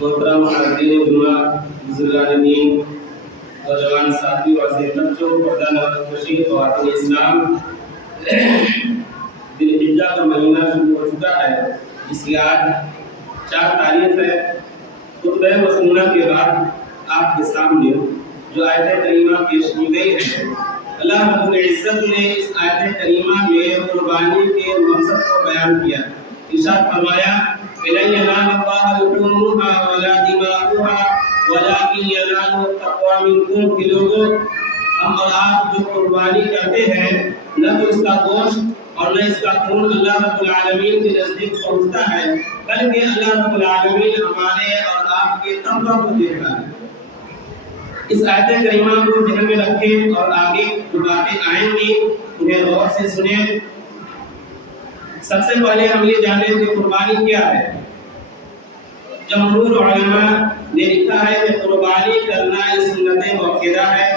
محترم حاضرین جمعہ، بزرگان دین، نوجوان ساتھی اور بچوں، پردہ نوازی خواتین اسلام، ذی الحجہ کا مہینہ شروع ہو چکا ہے، جس کی آج 4 تاریخ ہے۔ خطبہ مسنونہ کے بعد آپ کے سامنے جو آیت کریمہ پیش کی گئی ہے، اللہ رب العزت نے اس آیت کریمہ میں قربانی کے مقصد کو بیان کیا۔ ارشاد فرمایا وَلَن يَنَالَ اللَّهَ لُحُومُهَا وَلَا دِمَاؤُهَا وَلَٰكِن يَنَالُهُ التَّقْوَىٰ مِنكُمْ کہ لوگوں، ہم اور آپ جو قربانی کرتے ہیں، نہ تو اس کا گوشت اور نہ اس کا خون اللہ رب العالمین کے نزدیک پہنچتا ہے، بلکہ اللہ رب العالمین ہمارے اور آپ کے تقویٰ کو دیکھتا ہے۔ اس آیت کریمہ کو ذہن میں رکھیں اور آگے جو باتیں آئیں گی انہیں غور سے سنیں۔ سب سے پہلے ہم یہ جانیں کہ قربانی کیا ہے۔ جمہور علماء نے لکھا ہے کہ قربانی کرنا یہ سنت موقرہ ہے،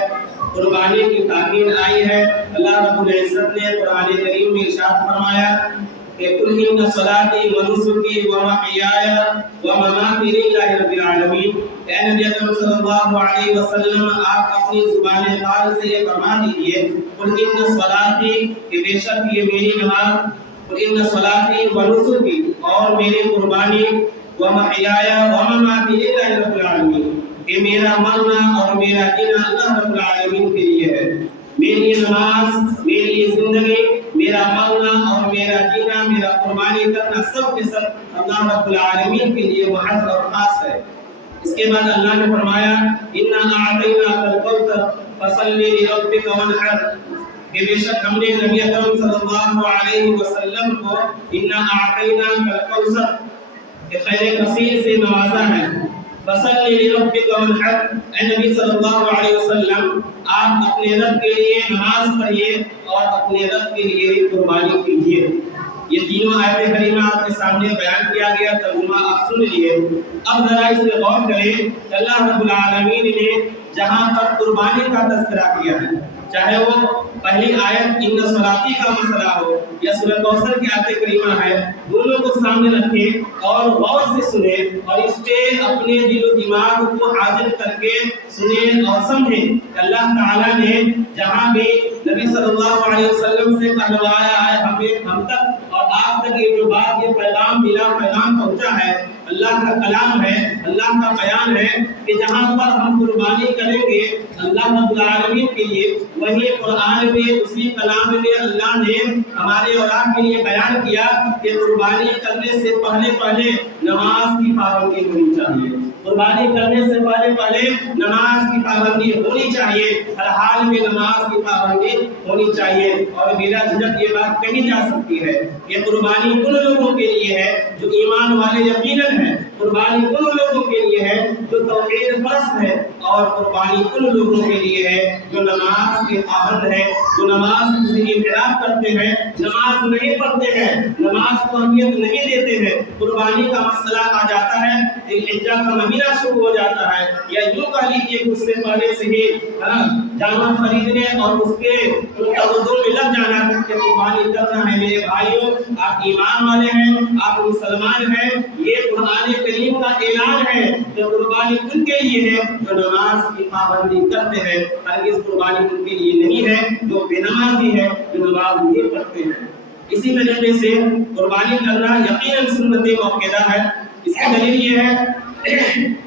قربانی کی تاکید آئی ہے۔ اللہ رب العزت نے قرآن کریم میں ارشاد فرمایا کہ قل ان صلاتی و نسکی و محیای و مماتی للہ رب العالمین۔ اے نبی اکرم صلی اللہ علیہ وسلم، آپ اپنی زبان پاک سے یہ فرما دیجئے قل ان صلاتی کہ بے شک یہ میری نماز، قل ان صلاتی و نسکی اور میری قربانی، و محیای و مماتی للہ رب العالمین کہ میرا مرنا اور میرا جینا اللہ رب العالمین کے لیے ہے۔ میری نماز، میری زندگی، میرا مرنا اور میرا جینا، میرا قربانی کرنا سب کے سب اللہ رب العالمین کے لیے محض اور خاص ہے۔ اس کے بعد اللہ نے فرمایا اِنَّا أَعْطَيْنَاكَ الْكَوْثَرَ فَصَلِّ لِرَبِّكَ وَانْحَرْ کہ بے شک ہم نے نبی اکرم صلی اللہ علیہ وسلم کو اِنَّا أَعْطَيْنَاكَ الْكَوْثَرَ کہ خیر کثیر سے نوازا ہے۔ فَصَلِّ لِرَبِّكَ وَانْحَرْ اے نبی صلی اللہ علیہ وسلم، آپ اپنے رب کے لیے نماز پڑھیے اور اپنے رب کے لیے قربانی کیجیے۔ یہ تینوں آیت کریمہ آپ کے سامنے بیان کیا گیا، ترجمہ آپ سن لیے۔ اب ذرا اس میں غور کریں کہ اللہ رب العالمین نے جہاں پر قربانی کا تذکرہ کیا ہے، چاہے وہ پہلی آیت ان صلاتی کا مسئلہ ہو یا سورہ کوثر کی آیت کریمہ ہے، دونوں کو سامنے رکھیں اور غور سے سنیں اور اس پہ اپنے دل و دماغ کو حاضر کر کے سنیں اور سمجھیں کہ اللہ تعالیٰ نے جہاں بھی نبی صلی اللہ علیہ وسلم سے کہلوایا ہے، ہم تک اور آپ تک یہ جو بات، یہ پیغام ملا، پیغام پہنچا ہے، اللہ کا کلام ہے، اللہ کا بیان ہے کہ جہاں پر ہم قربانی کریں گے اللہ رب العالمین کے لیے، وہی قرآن میں، اسی کلام میں اللہ نے ہمارے اور آپ کے لیے بیان کیا کہ قربانی کرنے سے پہلے نماز کی پابندی ہونی چاہیے۔ قربانی کرنے سے پہلے نماز کی پابندی ہونی چاہیے، ہر حال میں نماز کی پابندی ہونی چاہیے۔ اور میرا جھجک یہ بات کہی جا سکتی ہے کہ قربانی ان لوگوں کے لیے ہے جو ایمان والے یقیناً ہیں، قربانی ان لوگوں کے لیے ہے جو توحید پرست ہے، اور قربانی ان لوگوں کے لیے ہے جو نماز کے پابند ہیں، جو نماز سے انحراف کرتے ہیں، نماز نہیں پڑھتے ہیں، نماز کو اہمیت نہیں دیتے ہیں۔ قربانی کا مسئلہ آ جاتا ہے، ذی الحجہ کا مہینہ شروع ہو جاتا ہے، یا یوں کہہ لیجیے کہ اس سے پہلے سے ہی جانور خریدنے اور اس کے تعبدوں میں لگ جانا کہ قربانی کرنا ہے۔ میرے بھائیوں، آپ ایمان والے ہیں، آپ مسلمان ہیں، یہ قرآن کریم کا اعلان ہے کہ قربانی ان کے لیے ہے جو نماز کی پابندی کرتے ہیں، ہرگز قربانی ان کے لیے نہیں ہے جو بے نمازی ہے، جو نماز نہیں پڑھتے ہیں۔ اسی طریقے سے قربانی کرنا یقیناً سنت موقرہ ہے۔ اس کی دلیل یہ ہے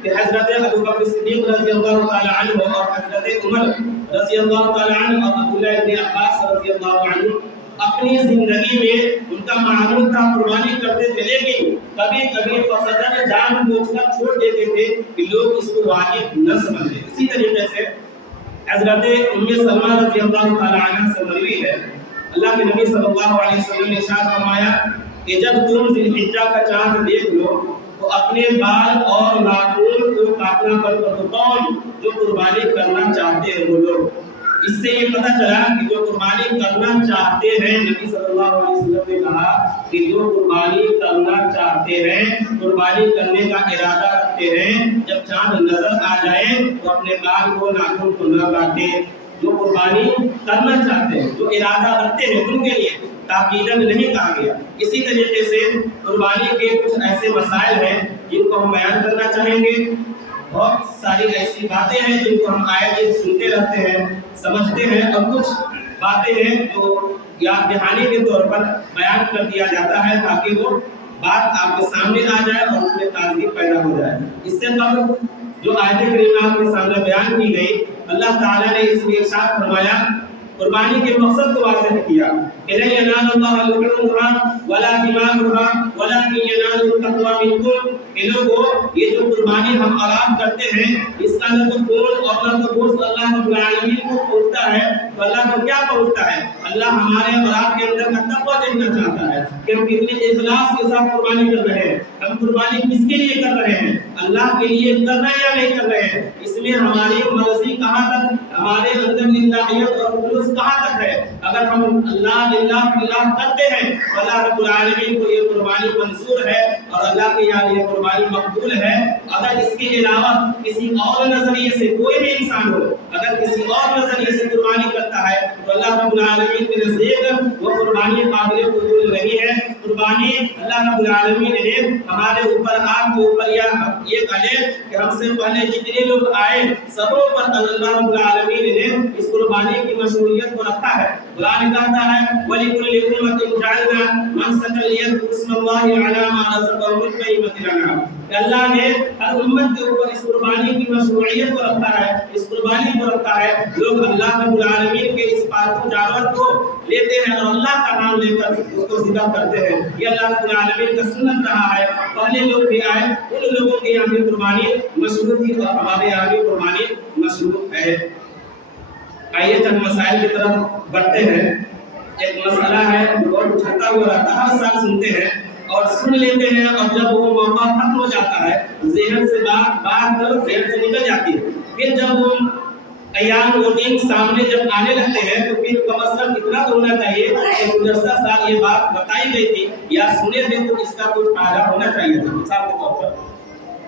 کہ حضرت ابو بکر صدیق رضی اللہ تعالی عنہ اور حضرت عمر رضی اللہ تعالی عنہ اور عبداللہ ابن عباس رضی اللہ عنہ اپنی زندگی میں ان کا معمول تھا قربانی کرتے تھے، لیکن کبھی کبھی فسادت جان بوجھ کر چھوڑ دیتے تھے کہ لوگ اس کو واجب نہ سمجھیں۔ اسی طریقے سے حضرت ام سلمہ رضی اللہ تعالی عنہ سے مروی ہے، اللہ کے نبی صلی اللہ علیہ وسلم نے ارشاد فرمایا کہ جب تم ذی الحجہ کا چاند دیکھ لو تو اپنے بال اور ناخن کو کاٹنا بند کر دو۔ کون؟ جو قربانی کرنا چاہتے ہیں وہ لوگ۔ اس سے یہ پتہ چلا کہ جو قربانی کرنا چاہتے ہیں، نبی صلی اللہ علیہ وسلم نے کہا کہ جو قربانی کرنا چاہتے ہیں، قربانی کرنے کا ارادہ رکھتے ہیں، جب چاند نظر آ جائے تو اپنے بال کو ناخن کو نہ کاٹیں۔ جو قربانی کرنا چاہتے ہیں، جو ارادہ رکھتے ہیں، ان کے لیے تاکیداً نہیں کہا گیا۔ اسی طریقے سے قربانی کے کچھ ایسے مسائل ہیں جن کو को हम बयान करना चाहेंगे। बहुत सारी ऐसी बातें हैं जिनको हम आए दिन सुनते रहते हैं, समझते हैं, और कुछ बातें हैं जो याद दहानी के तौर पर बयान कर दिया जाता है ताकि वो बात आपके सामने आ जाए और उसमें ताज़गी पैदा हो जाए। इससे कबल जो आयत करीमा आपके सामने बयान की गई, अल्लाह ताला ने इसमें इरशाद फरमाया, कुर्बानी के मकसद को वाज़ेह किया, इन्हें यनालुल्लाह लुहुमुहा वला दिमागुहा वलाकिन यनालुहु तक़वा मिनकुम। ये लोगों, ये जो कुर्बानी हम आराम करते हैं, इसका न तो गोश्त और न तो गोश्त अल्लाह रब्बुल आलमीन को पहुंचता है, तो अल्लाह को क्या पहुंचता है? अल्लाह हमारे और आपके अंदर का तक़वा देखना चाहता है कि हम कितने इखलास के साथ कुर्बानी कर रहे हैं। हम कुर्बानी किसके लिए कर रहे हैं? अल्लाह के लिए कर रहे हैं या नहीं कर रहे हैं? इसमें हमारी मर्जी कहाँ तक, हमारे अंदर लिल्लाहियत और खुलूस कहाँ तक है? अगर हम अल्लाह लिल्लाह फिल्लाह करते हैं तो अल्लाह रब्बुल आलमीन को ये कुर्बानी मंजूर है और अल्लाह के यहाँ ये कुर्बानी मकबूल है। अगर इसके अलावा किसी और नजरिए से कोई भी इंसान हो, अगर किसी और नजरिए से कुर्बानी करता है तो अल्लाह रब्बुल आलमीन के नज़दीक वो कुर्बानी काबिल कबूल नहीं है। कुर्बानी अल्लाह रब्बुल आलमीन ने हमारे ऊपर, आपके ऊपर या ये कहे कि हमसे पहले जितने लोग आए सबों पर अल्लाह रब्बुल आलमीन ने इस कुर्बानी की मशरूइयत को रखा है। कुरान कहता है, वलिकुल्लि उम्मतिन जअलना मनसकन लियज़कुरु स्मल्लाहि अला मा रज़क़हुम मिन बहीमतिल अनआम। अल्लाह ने हर उम्मत के ऊपर इस कुर्बानी की मशरूइयत को रखा है, इस कुर्बानी को रखा है। लोग अल्लाह रब्बुल आलमीन के इस पालतू जानवर को लेते हैं और अल्लाह का नाम लेकर उसको ज़िबह करते हैं। ये अल्लाह रब्बुल आलमीन का सुन्नत रहा है। पहले लोग भी आए, उन लोगों के यहाँ भी कुर्बानी मशरूत थी और हमारे यहाँ भी कुर्बानी मशरूत है। आइए चंद मसाइल की तरफ बढ़ते हैं। एक मसला है बहुत उछलता हुआ रहता है, हर साल सुनते हैं और सुन लेते हैं, और जब वो मौका खत्म हो जाता है, ज़हन से बात ज़हन से निकल जाती है। फिर जब वो अयाम वोटिंग सामने जब आने लगते हैं तो फिर कम से कम इतना तो होना चाहिए कि गुज़श्ता साल ये बात बताई गई थी या सुने थे तो इसका कुछ फायदा होना चाहिए था। मिसाल के तौर पर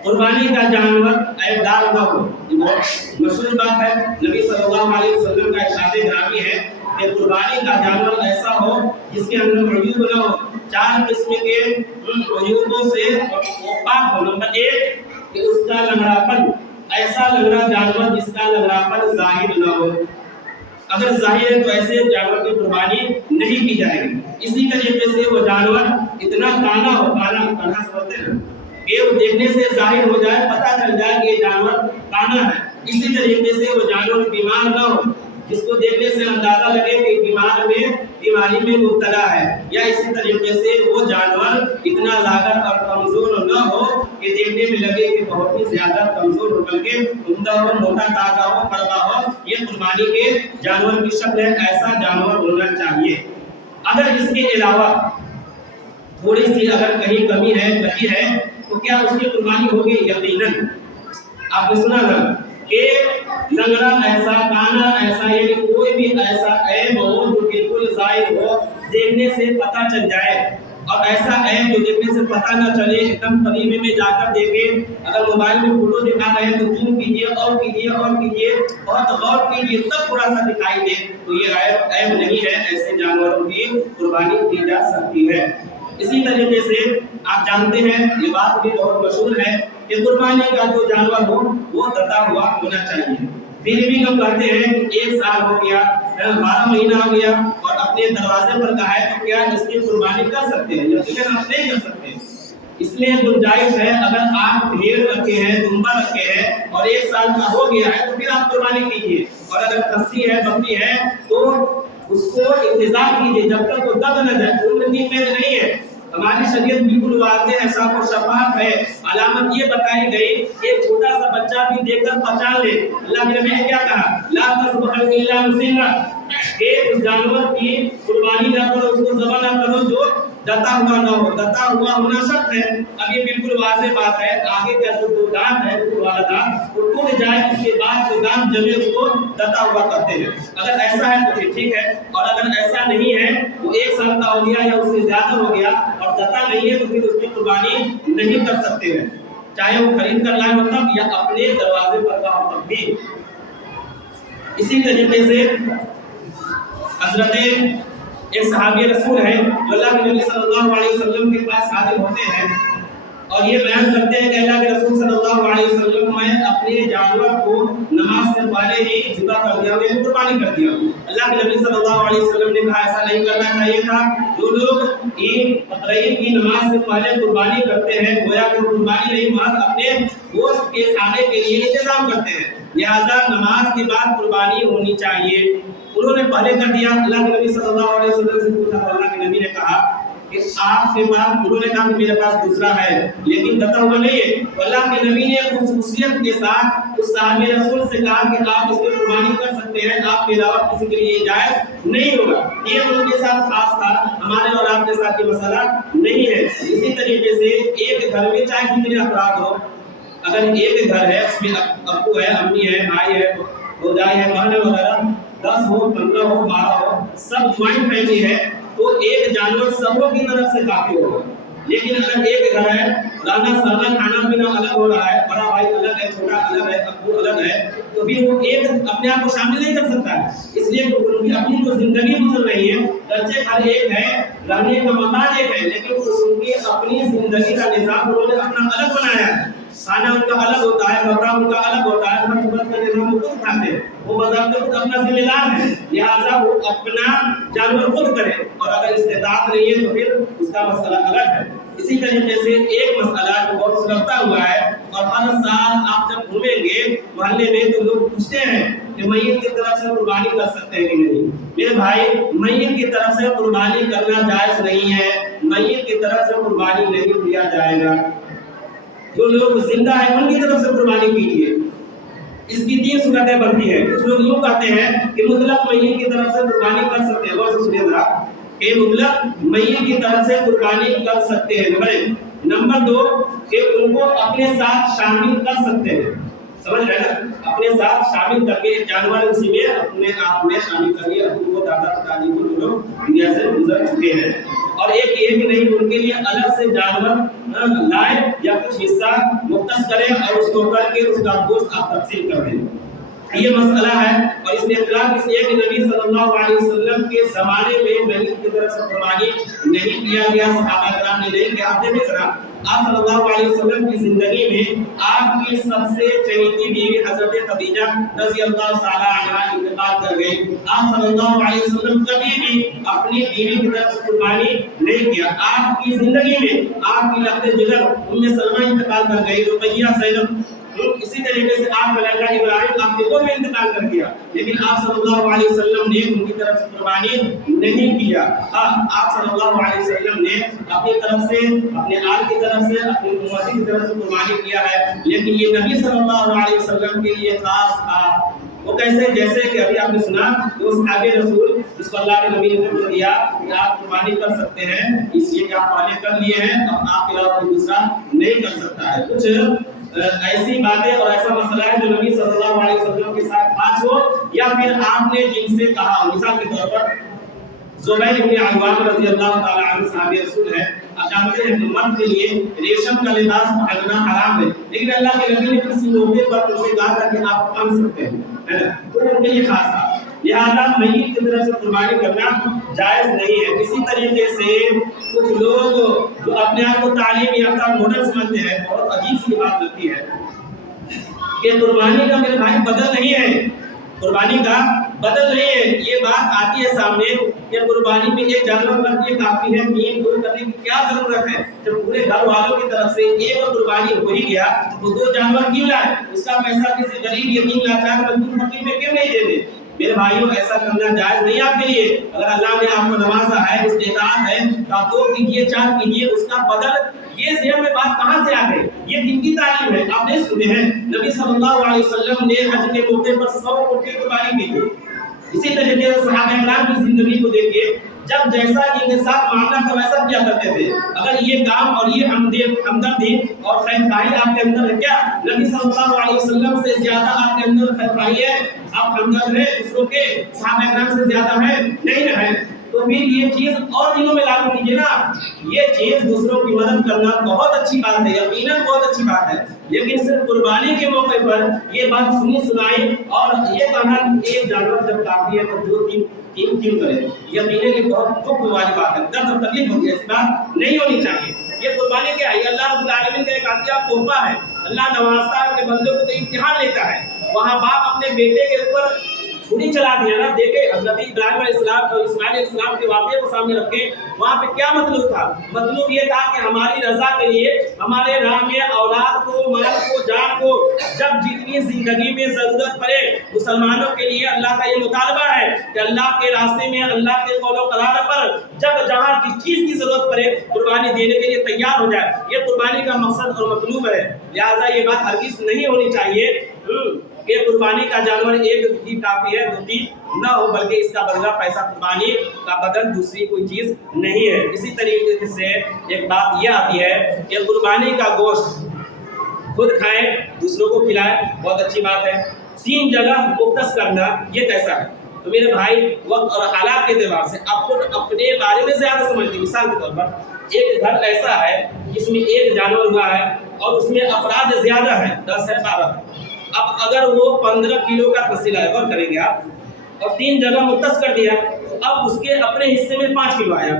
कुर्बानी का जानवर ऐबदार न हो, ये बहुत मशहूर बात है। नबी सल्लल्लाहु अलैहि वसल्लम का इरशाद ग्रामी है कि कुर्बानी का जानवर ऐसा हो जिसके अंदर अयूब न हो, 4 किस्म के अयूबों से पाक हो। नंबर 1 कि उसका लंगड़ापन, ऐसा लंगड़ा जानवर जिसका लंगड़ापन जाहिर न हो। अगर जाहिर है तो ऐसे जानवर की कुर्बानी नहीं की जाएगी। इसी तरीके से वो जानवर इतना काना हो, काना समझते हैं, कि वो देखने से जाहिर हो जाए, पता चल जाए कि ये जानवर काना है। इसी तरीके से वो जानवर बीमार न हो, जिसको देखने से अंदाजा लगे कि बीमारी में मुब्तला है। या इसी तरीके से वो जानवर इतना लागत और कमजोर न हो कि देखने में लगे कि बहुत ही ज्यादा कमजोर हो, बल्कि उम्दा हो, मोटा ताजा हो, कड़वा हो। ये कुर्बानी के जानवर की शक्ल है, ऐसा जानवर होना चाहिए। अगर इसके अलावा थोड़ी सी अगर कहीं कमी है, गति है, तो क्या उसकी कुर्बानी होगी? यकीनन। आपने सुना ना कि लंगड़ा ऐसा, काना ऐसा, यानी कोई भी ऐसा ऐब हो जो बिल्कुल जाहिर हो, देखने से पता चल जाए, और ऐसा ऐब जो देखने से पता न चले, एकदम करीब में जाकर देखें। अगर मोबाइल में फोटो दिखा रहे हैं तो जूम कीजिए और कीजिए और कीजिए, बहुत गौर कीजिए, तब थोड़ा सा दिखाई दे तो ये ऐब नहीं है। ऐसे जानवरों की कुर्बानी की जा सकती है। इसी तरीके से आप जानते हैं, ये बात भी बहुत मशहूर है कि कुर्बानी का जो जानवर हो वो दता हुआ होना चाहिए। फिर भी हम कहते हैं कि 1 साल हो गया, 12 महीना हो गया और अपने दरवाजे पर कहा है, तो क्या इसकी कुर्बानी कर सकते हैं? यकीनन आप नहीं कर सकते। इसलिए गुंजाइश है, अगर आप भेड़ रखे हैं, दुम्बा रखे हैं और 1 साल का हो गया है तो फिर आप कुर्बानी कीजिए। और अगर खस्सी है, बकरी है, तो उसको इंतजार कीजिए जब तक वो दब न जाए। उम्मीद में नहीं है, हमारी शरीयत बिल्कुल वाज़ेह है, साफ और शफाफ है। अलामत ये बताई गई, एक छोटा सा बच्चा भी देखकर पहचान ले। अल्लाह के नबी ने क्या कहा? ला तज़बह इल्ला मुसिन्ना, एक जानवर की कुर्बानी न करो, उसको ज़बह न करो जो दता हुआ न हो। दता हुआ होना शर्त है। अब ये बिल्कुल वाज़ेह बात है। आगे का जो दांत है, वो वाला दांत वो टूट जाए, उसके बाद जो दांत जमे उसको दता हुआ कहते हैं। अगर ऐसा है तो फिर ठीक है, और अगर ऐसा नहीं है, वो 1 साल का हो गया या उससे ज्यादा हो गया और दता नहीं है, तो फिर उसकी कुर्बानी नहीं कर सकते हैं, चाहे वो खरीद कर लाए हो तब या अपने दरवाजे पर का हो तब भी। इसी तरीके से हजरत एक सहाबी रसूल है जो अल्लाह के नबी सल्लल्लाहु अलैहि वसल्लम के पास हाजिर होते हैं और ये बयान करते हैं कि अल्लाह के कुर्बानी कर दिया। अल्लाह के नबी सल्लल्लाहु अलैहि वसल्लम ने कहा ऐसा नहीं करना चाहिए था। जो लोग ईद बकरीद की नमाज से पहले कुर्बानी करते हैं गोया कि कुर्बानी नहीं महज अपने गोश्त के खाने के लिए इंतजाम करते हैं, लिहाजा नमाज के बाद कुर्बानी होनी चाहिए। उन्होंने पहले कर दिया। अल्लाह के नबी सल्लल्लाहु अलैहि वसल्लम से पूछा, अल्लाह के नबी ने कहा कि आपके पास, उन्होंने कहा कि मेरे पास दूसरा है लेकिन कटा हुआ नहीं है। तो अल्लाह के नबी ने खुसूसियत के साथ उस साहबे रसूल से कहा कि आप इसकी कुर्बानी कर सकते हैं, आपके अलावा किसी के लिए जायज नहीं होगा। ये उनके साथ खास था, हमारे और आपके साथ ये मसला नहीं है। इसी तरीके से एक घर में चाहे कितने अफराद हो, अगर एक घर है उसमें अब्बू है, अम्मी है, भाई है, भौजाई है, बहन वगैरह 10 हो, 15 हो, 12 हो, सब ज्वाइंट फैमिली है तो एक जानवर सबों की तरफ से काफी होगा। लेकिन अगर एक घर है, रहना सहना खाना पीना अलग हो रहा है, बड़ा भाई अलग है, छोटा अलग है, अब्बू अलग है, तो फिर वो एक अपने आप को शामिल नहीं कर सकता है। इसलिए उनकी अपनी जो जिंदगी गुजर रही है, खर्चे हर एक है, रहने का मकान एक है, लेकिन उनकी अपनी जिंदगी का निजाम उन्होंने अपना अलग बनाया है। खाना उनका अलग होता है, कपड़ा उनका अलग होता है, खर्च का निजाम वो खुद खाते हैं, वो बाज़ाब्ते खुद अपना जिम्मेदार है, लिहाजा वो अपना जानवर खुद करे। और अगर इस्तेताअत नहीं है तो फिर उसका मसला अलग है। इसी तरीके से एक मसला जो बहुत सुलझता हुआ है, और हर साल आप जब घूमेंगे मोहल्ले में तो लोग पूछते हैं कि मैयत की तरफ से कुर्बानी कर सकते हैं कि नहीं। मेरे भाई, मैयत की तरफ से कुर्बानी करना जायज नहीं है, मैयत की तरफ से कुर्बानी नहीं किया जाएगा। जो लोग जिंदा है उनकी तरफ से कुर्बानी कीजिए। इसकी 3 सूरतें बनती है। कुछ लोग यूं कहते हैं कि मुतलक मैयत की तरफ से कुर्बानी कर सकते हैं, गौर से सुनिए जरा, कि मुतलक मैयत की तरफ से कुर्बानी कर सकते हैं। नंबर 2 कि उनको अपने साथ शामिल कर सकते हैं, समझ रहे ना, अपने साथ शामिल करके जानवर उसी में अपने आप में शामिल करिए। उनको दादा दादी को जो लोग दुनिया से गुजर चुके हैं, और एक ये भी नहीं उनके लिए अलग से जानवर लाए या कुछ हिस्सा मुख्तस करें और उसको करके उसका गोश्त आप तकसीम कर दें। ये मसला है। और इसमें इख्तिलाफ इसलिए कि नबी सल्लल्लाहु अलैहि वसल्लम के ज़माने में मैयत की तरफ से कुर्बानी नहीं किया गया, सहाबा किराम ने नहीं किया। आप देखिए जरा, आप सल्लल्लाहु अलैहि वसल्लम की जिंदगी में आपकी सबसे चहेती बीवी हज़रत खदीजा रज़ियल्लाहु तआला अन्हा इंतकाल कर गई। आप सल्लल्लाहु अलैहि वसल्लम कभी भी अपनी बीवी की तरफ से कुर्बानी नहीं किया। आपकी जिंदगी में आपकी लफ्ज़े जिगर उम्मे सलमा इंतकाल कर गई, रुकैया, ज़ैनब। इसी तरीके से आप लड़का इब्राहिम आपके को भी इंतकाल कर दिया, लेकिन आप सल्लल्लाहु अलैहि वसल्लम ने उनकी तरफ से कुर्बानी नहीं किया। हाँ, आप सल्लल्लाहु अलैहि वसल्लम ने अपनी तरफ से, अपने आल की तरफ से, अपनी उम्मत की तरफ से कुर्बानी किया है, लेकिन ये नबी सल्लल्लाहु अलैहि वसल्लम के लिए खास था। वो कैसे? जैसे कि अभी आपने सुना कि उस सहाबे रसूल जिसको अल्लाह के नबी ने हुक्म दिया कि आप कुर्बानी कर सकते हैं, इसलिए कि आप पहले कर लिए हैं, अब आपके अलावा कोई दूसरा नहीं कर सकता है। कुछ ऐसी बातें और ऐसा मसला है जो नबी सल्लल्लाहु अलैहि वसल्लम के साथ खास हो, या फिर आपने जिनसे कहा हो। मिसाल के तौर पर ज़ुबैर इब्न अव्वाम रज़ियल्लाहु ताला अन्हु सहाबे रसूल हैं। आप जानते हैं कि मर्द के लिए रेशम का लिबास पहनना हराम है, लेकिन अल्लाह के नबी ने किसी मौके पर उनसे कहा था कि आप पहन सकते हैं, है ना, तो उनके लिए खास था। लिहाजा मैयत की तरफ से कुर्बानी करना जायज नहीं है। इसी तरीके से कुछ लोग जो अपने आप को तालीम याफ्ता मॉडल समझते हैं, बहुत अजीब सी बात लगती है कि कुर्बानी का मेरे भाई बदल नहीं है, कुर्बानी का बदल नहीं है। ये बात आती है सामने कि कुर्बानी में एक जानवर रख के काफी है, नीयत दूर करने की क्या जरूरत है? जब पूरे घर वालों की तरफ से एक कुर्बानी हो ही गया तो 2 जानवर क्यों लाए? उसका पैसा किसी गरीब यतीम लाचार मजदूर फकीर में क्यों नहीं देने? मेरे भाइयों, ऐसा करना जायज नहीं आपके लिए। अगर अल्लाह ने आपको नवाजा है, इस्तेताअत है, तो आप 2 कीजिए, 4 कीजिए, उसका बदल। ये ज़हन में बात कहाँ से आ गई? ये किनकी तालीम है? आप देख सकते हैं नबी सल्लल्लाहु अलैहि वसल्लम ने हज के मौके पर 100 ऊँट की कुर्बानी की थी। इसी तरीके से सहाबा किराम की जिंदगी को देखिए, जब जैसा इनके साथ मामला था वैसा क्या करते थे। अगर ये काम और ये हमदर्दी और खैरखाई आपके अंदर है क्या? नबी सल्लल्लाहु अलैहि वसल्लम से ज्यादा आपके अंदर खैरखाई है, आप हमदर्द हैं दूसरों के, सहाबा किराम से ज्यादा है? नहीं है। तो फिर ये चीज और दिनों में लागू कीजिए ना। ये चीज दूसरों की मदद करना बहुत अच्छी बात है, यकीनन बहुत अच्छी बात है, लेकिन सिर्फ कुर्बानी के मौके पर ये बात सुनी सुनाई और ये कहना कि एक जानवर जब काफी है तो 2-3 क्यों करें? यकीनन ये बहुत दुख वाली बात है, दर्द और तकलीफ होती है, ऐसी बात नहीं होनी चाहिए। ये कुर्बानी क्या है? अल्लाह रब्बुल आलमीन का एक आतिया तोहफा है। अल्लाह नवाजता है, अपने बंदों को तो इम्तिहान लेता है। वहाँ बाप अपने बेटे के ऊपर छुरी चला दिया ना। देखे हजरत इब्राहिम अलैहिस्सलाम और इस्माइल अलैहिस्सलाम के वाक़े को सामने रखे, वहाँ पे क्या मतलब था? मतलब ये था कि हमारी रजा के लिए, हमारे राह में औलाद को, माल को, जान को जब जितनी जिंदगी में जरूरत पड़े, मुसलमानों के लिए अल्लाह का ये मुतालबा है कि अल्लाह के रास्ते में, अल्लाह के कौल करार पर जब जहाँ जिस चीज़ की जरूरत पड़े कुर्बानी देने के लिए तैयार हो जाए। ये कुर्बानी का मकसद और मतलूब है। लिहाजा ये बात हरगिज़ नहीं होनी चाहिए कि कुर्बानी का जानवर एक ही काफ़ी है, 2-3 न हो, बल्कि इसका बदला पैसा, कुर्बानी का बदल दूसरी कोई चीज़ नहीं है। इसी तरीके से एक बात यह आती है कि कुर्बानी का गोश्त खुद खाएं, दूसरों को खिलाएं, बहुत अच्छी बात है। 3 जगह मुख्तस करना, ये कैसा है? तो मेरे भाई, वक्त और हालात के एतबार से आप खुद अपने बारे में ज़्यादा समझते हैं। मिसाल के तौर पर एक घर ऐसा है जिसमें एक जानवर हुआ है और उसमें अफराद ज़्यादा है, 10 है, 12 है। अब अगर वो 15 किलो का तस्ला है, गौर करेंगे आप, और 3 जगह मुख्तस कर दिया, अब उसके अपने हिस्से में 5 किलो आया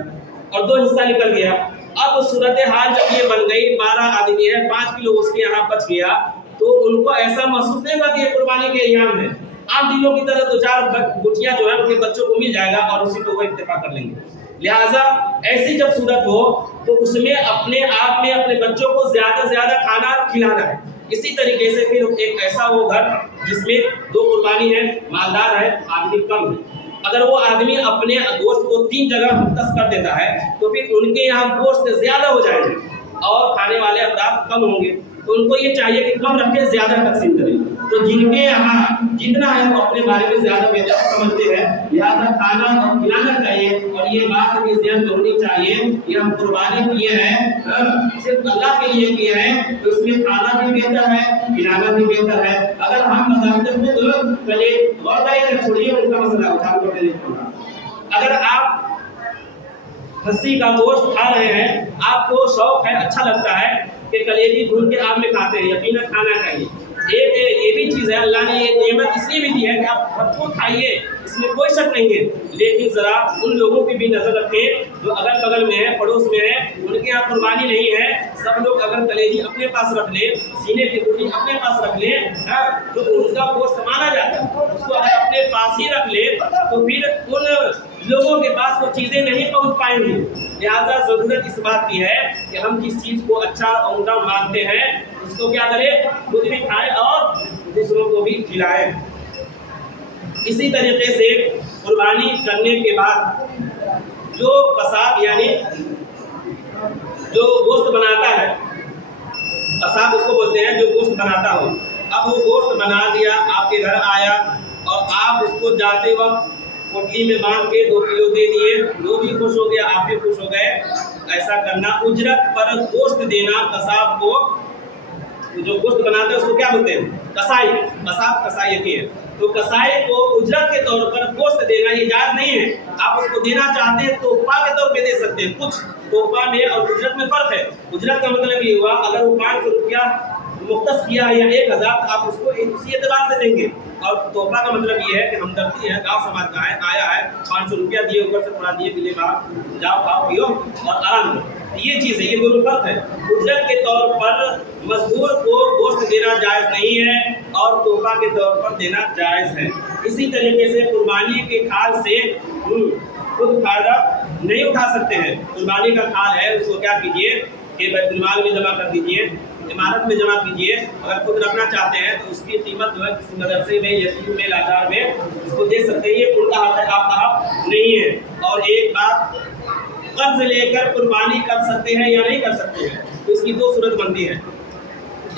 और 2 हिस्सा निकल गया। अब सूरत हाल जब ये बन गई, 12 आदमी है, 5 किलो उसके यहाँ बच गया, तो उनको ऐसा महसूस नहीं होगा कि ये कुर्बानी के इनाम है। आम दिनों की तरह 2-4 गुटियाँ जो है उनके बच्चों को मिल जाएगा और उसी को वो इत्तेफाक कर लेंगे। लिहाजा ऐसी जब सूरत हो तो उसमें अपने आप में अपने बच्चों को ज़्यादा से ज़्यादा खाना खिलाना है। इसी तरीके से फिर एक ऐसा वो घर जिसमें 2 कुर्बानी है, मालदार है, आदमी कम है, अगर वो आदमी अपने गोश्त को 3 जगह मुख्तस कर देता है तो फिर उनके यहाँ गोश्त ज़्यादा हो जाएंगे और खाने वाले अफराद कम होंगे। तो उनको ये चाहिए कि कम रखें, ज़्यादा तकसीम करें। तो जिनके यहाँ जितना है वो अपने बारे में ज़्यादा बेहतर समझते हैं, लिहाजा खाना और खिलाना चाहिए। और ये बात भी ध्यान होनी चाहिए कि हम कुर्बानी किए हैं सिर्फ अल्लाह के लिए किए हैं, तो उसमें खाना भी बेहतर है, खिलाना भी बेहतर है। अगर हम मज़ाहिर में पहले गौर करें, छोड़िए उनका मसला उठा कर, अगर आप खस्सी का गोश्त खा रहे हैं, आपको शौक है, अच्छा लगता है कि कलेजी भून के आग में खाते हैं, यकीनन खाना चाहिए। ये भी चीज़ है, अल्लाह ने ये नेमत इसलिए भी दी है कि आप भरपूर खाइए, इसमें कोई शक नहीं है। लेकिन ज़रा उन लोगों की भी नज़र रखें जो अगल बगल में है, पड़ोस में है, उनके यहाँ कुर्बानी नहीं है। सब लोग अगर कलेजी अपने पास रख लें, सीने की रोटी अपने पास रख लें, जो उनका गोश्त माना जाता है उसको अगर अपने पास ही रख ले तो फिर उन लोगों के पास वो चीज़ें नहीं पहुँच पाएंगी। लिहाजा ज़रूरत इस बात की है कि हम जिस चीज़ को अच्छा और उम्दा मानते हैं उसको क्या करें, खुद भी खाएं और दूसरों को भी खिलाएं। इसी तरीके से कुर्बानी करने के बाद जो कसाब यानी जो गोश्त बनाता है, कसाब उसको बोलते हैं जो गोश्त बनाता हो। अब वो गोश्त बना दिया, आपके घर आया और आप उसको जाते वक्त पोटली में बांध के 2 किलो दे दिए, वो भी खुश हो गया, आप भी खुश हो गए। ऐसा करना। उजरत पर गोश्त देना, कसाब को जो गोश्त बनाते हैं उसको क्या बोलते हैं? कसाई। कसाब कसाई है। तो कसाई को उजरत के तौर पर गोश्त देना ये जायज़ नहीं है। आप उसको देना चाहते हैं तोहफा के तौर पे दे सकते हैं। कुछ तोहफा में और उजरत में फ़र्क है। उजरत का मतलब ये हुआ अगर वो 500 रुपया मुख्तस किया या 1000 तो आप उसको इसी एतबार से देंगे। और तोहफा का मतलब ये है कि हमदर्दी है, गाँव समाज का है, आया है, 500 रुपया दिए, ऊपर से थोड़ा दिए, मिले बाहर जाओ खाओ पियो और आराम करो। ये चीज़ है, ये दोनों फर्क है। उजरत के तौर पर मजदूर को गोश्त देना जायज़ नहीं है और तोहफा के तौर पर देना जायज़ है। इसी तरीके से कुर्बानी के खाल से खुद फायदा नहीं उठा सकते हैं। कुर्बानी का खाल है उसको क्या कीजिए कि बैतुल माल में जमा कर दीजिए, इमारत में जमा कीजिए। अगर खुद रखना चाहते हैं तो उसकी कीमत जो है किसी मदरसे में, यतीम में, लाचार में उसको दे सकते हैं। ये उनका हक है, आपका हक नहीं है। और एक बात, कर्ज लेकर कुर्बानी कर सकते हैं या नहीं कर सकते हैं, तो इसकी 2 सूरत बनती है।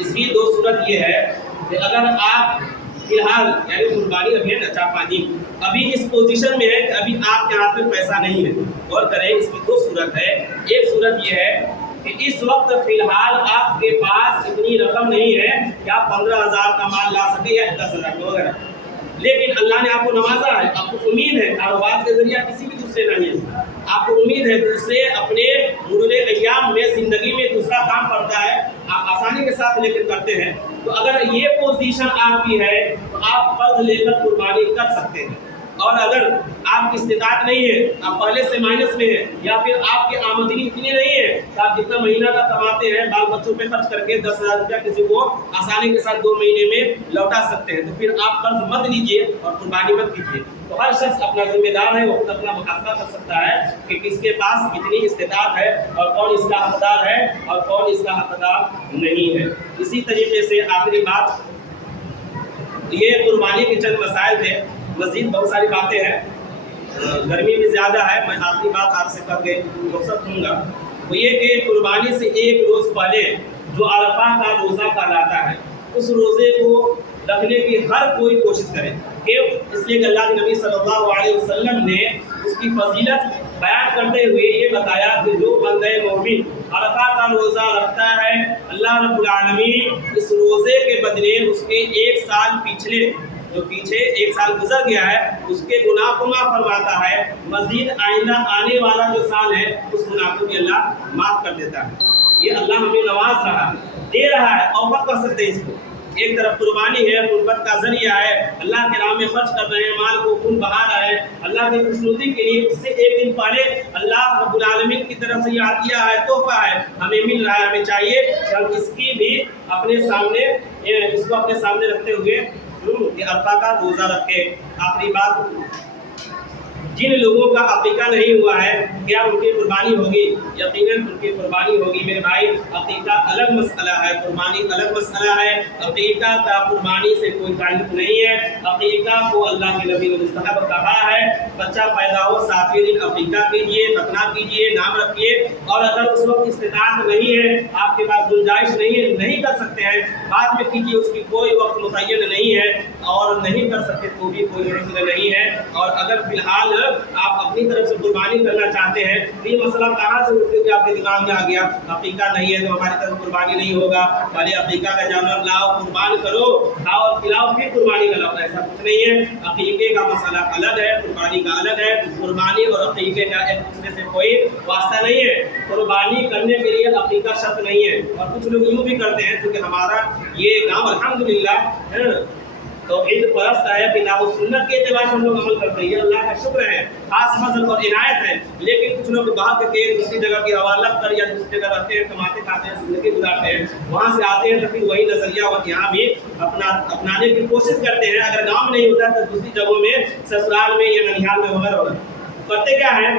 इसकी 2 सूरत ये है कि अगर आप फिलहाल यानी कुर्बानी अभी है ना 4-5 दिन, अभी इस पोजीशन में है कि अभी आपके हाथ में पैसा नहीं है, और करें इसकी 2 सूरत है। एक सूरत ये है कि इस वक्त फिलहाल आपके पास इतनी रकम नहीं है कि आप 15,000 का माल ला सके या 10,000 का वगैरह, लेकिन अल्लाह ने आपको नवाजा है, आपको उम्मीद है, कारोबार के जरिए किसी भी दूसरे नहीं है, आपको उम्मीद है दूसरे अपने मुर्दे अय्याम में ज़िंदगी में दूसरा काम पड़ता है, आप आसानी के साथ लेकर करते हैं। तो अगर ये पोजीशन आपकी है तो आप कर्ज लेकर कुर्बानी कर सकते हैं। اور اگر آپ کی استطاعت نہیں ہے، آپ پہلے سے مائنس میں ہیں، یا پھر آپ کی آمدنی اتنی نہیں ہے کہ آپ جتنا مہینہ کا کماتے ہیں بال بچوں پہ خرچ کر کے 10,000 روپیہ کسی کو آسانی کے ساتھ 2 مہینے میں لوٹا سکتے ہیں، تو پھر آپ قرض مت لیجیے اور قربانی مت کیجیے۔ تو ہر شخص اپنا ذمہ دار ہے، وہ خود اپنا محاسبہ کر سکتا ہے کہ کس کے پاس کتنی استطاعت ہے اور کون اس کا حقدار ہے اور کون اس کا حقدار نہیں ہے۔ اسی طریقے سے آخری بات، یہ قربانی کے چند مسائل تھے، مزید بہت ساری باتیں ہیں، گرمی بھی زیادہ ہے، میں آخری بات آپ سے کر کے رخصت ہوں گا، وہ یہ کہ قربانی سے ایک روز پہلے جو عرفہ کا روزہ کہلاتا ہے، اس روزے کو رکھنے کی ہر کوئی کوشش کرے، کیوں؟ اس لیے کہ اللہ کے نبی صلی اللہ علیہ وسلم نے اس کی فضیلت بیان کرتے ہوئے یہ بتایا کہ جو بندہ مومن عرفہ کا روزہ رکھتا ہے، اللہ رب العالمین اس روزے کے بدلے اس کے 1 سال پچھلے جو پیچھے 1 سال گزر گیا ہے اس کے گناہ کو معاف فرماتا ہے، مزید آئندہ آنے والا جو سال ہے اس گناہ کو بھی اللہ معاف کر دیتا ہے۔ یہ اللہ ہمیں نواز رہا ہے، دے رہا ہے، آفر کر سکتے ہیں اس کو۔ ایک طرف قربانی ہے، قربت کا ذریعہ ہے، اللہ کے راہ میں خرچ کر رہے ہیں، مال کو خون بہا رہا ہے اللہ کی خوشنودی کے لیے، اس سے 1 دن پہلے اللہ رب العالمین کی طرف سے یہ عطیہ ہے، تحفہ ہے، ہمیں مل رہا ہے، ہمیں چاہیے کہ ہم اس کی بھی اپنے سامنے اس کو اپنے سامنے رکھتے ہوئے کہ عرفہ کا روزہ رکھے۔ آخری بات، جن لوگوں کا عقیقہ نہیں ہوا ہے کیا ان کی قربانی ہوگی؟ یقیناً ان کی قربانی ہوگی میرے بھائی۔ عقیقہ الگ مسئلہ ہے، قربانی الگ مسئلہ ہے۔ عقیقہ کا قربانی سے کوئی تعلق نہیں ہے، عقیقہ کو اللہ کے نبی نے مستحب کہا ہے، بچہ پیدا ہو 7ویں دن عقیقہ کیجیے، ختنہ کیجیے، نام رکھیے، اور اگر اس وقت استطاعت نہیں ہے، آپ کے پاس گنجائش نہیں ہے، نہیں کر سکتے ہیں، بعد میں کیجیے، اس کی کوئی وقت متعین نہیں ہے، اور نہیں کر سکتے تو بھی کوئی مسئلہ نہیں ہے۔ اور اگر فی الحال آپ اپنی طرف سے قربانی کرنا چاہتے ہیں تو یہ مسئلہ کہاں سے اٹھ کے آپ کے دماغ میں آ گیا عقیقہ نہیں ہے تو ہماری طرف قربانی نہیں ہوگا، پہلے عقیقہ کا جانور لاؤ، قربان کرو، کھاؤ اور کھلاؤ، پھر قربانی کا لاؤ، ایسا کچھ نہیں ہے۔ عقیقے کا مسئلہ الگ ہے، قربانی کا الگ ہے، قربانی اور عقیقے کا ایک دوسرے سے کوئی واسطہ نہیں ہے۔ قربانی کرنے کے لیے عقیقہ شرط نہیں ہے، اور کچھ لوگ یوں بھی کرتے ہیں کیونکہ ہمارا یہ گاؤں الحمدللہ توحید پرست ہے، کتاب و سنت کے اعتبار سے ہم لوگ عمل کرتے ہیں، یہ اللہ کا شکر ہے، خاص فضل اور عنایت ہے۔ لیکن کچھ لوگ باہر کے دوسری جگہ کی ہوا لگ کر یا دوسری جگہ رہتے ہیں، کماتے کھاتے ہیں، زندگی گزارتے ہیں، وہاں سے آتے ہیں تو پھر وہی نظریہ اور یہاں بھی اپنانے کی کوشش کرتے ہیں۔ اگر گاؤں میں نہیں ہوتا تو دوسری جگہوں میں، سسرال میں یا ننیھال میں وغیرہ کرتے کیا ہے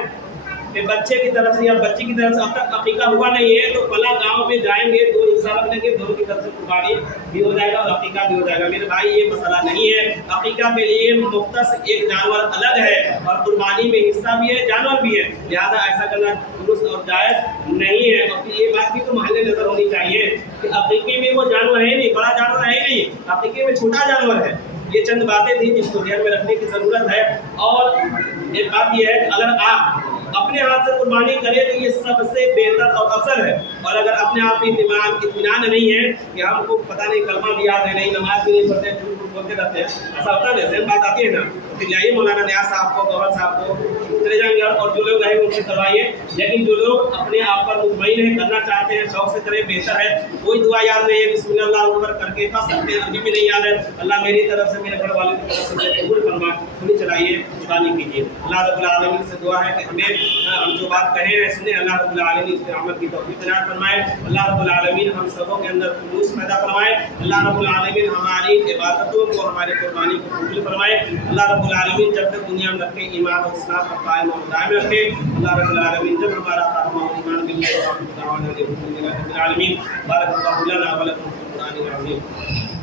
کہ بچے کی طرف سے یا بچی کی طرف سے اب تک عقیقہ ہوا نہیں ہے تو فلاں گاؤں میں جائیں گے، 2 حصہ رکھ لیں گے، دونوں کی طرف سے قربانی بھی ہو جائے گا اور عقیقہ بھی ہو جائے گا۔ میرے بھائی یہ مسئلہ نہیں ہے، عقیقہ کے لیے مختص ایک جانور الگ ہے اور قربانی میں حصہ بھی ہے، جانور بھی ہے، لہٰذا ایسا کرنا درست اور جائز نہیں ہے۔ اور یہ بات بھی تو محل نظر ہونی چاہیے کہ عقیقے میں وہ جانور ہے نہیں، بڑا جانور ہے نہیں، عقیقے میں چھوٹا جانور ہے۔ یہ چند باتیں تھیں جس کو ذہن میں رکھنے کی ضرورت ہے۔ اور ایک بات یہ ہے کہ اگر آپ اپنے ہاتھ سے قربانی کرے تو یہ سب سے بہتر اور افضل ہے، اور اگر اپنے آپ میں اطمینان نہیں ہے کہ ہم کو پتہ نہیں کلمہ بھی یاد ہے نہیں، نماز بھی نہیں پڑھتے، جھوٹ بولتے رہتے ہیں، ایسا ہوتا ہے، ذہن بات آتی ہے نا، پھر جائیے مولانا نیاز صاحب کو، گورنر صاحب کو چلے جائیں گے، اور جو لوگ رہیں ان سے کروائیے۔ لیکن جو لوگ اپنے آپ پر مطمئن ہے، کرنا چاہتے ہیں، شوق سے کریں، بہتر ہے۔ کوئی دعا یاد نہیں ہے، بسم اللہ اکبر کر کے کر سکتے ہیں، ابھی بھی نہیں یاد ہے، اللہ میری طرف سے، میرے بڑے والوں کی طرف سے قبول فرما، خود چلائیے، قربانی کیجیے۔ اللہ رب العالمین سے دعا ہے کہ ہم جو بات کہے ہیں سنیں، اللہ رب العالمین اس پہ عمل کی توفیق عنایت فرمائے، اللہ رب العالمین ہم سبوں کے اندر خلوص پیدا فرمائے، اللہ رب العالمین ہماری عبادتوں کو، ہماری قربانی کو قبول فرمائے، اللہ رب العالمین جب تک دنیا میں رکھے ایمان اور اسلام پر قائم اور دائم رکھے، اللہ رب العالمین جب ہمارا خاتمہ اور ایمان باللہ و رب العالمین بارک اللہ لنا و لکم فی القرآن العظیم۔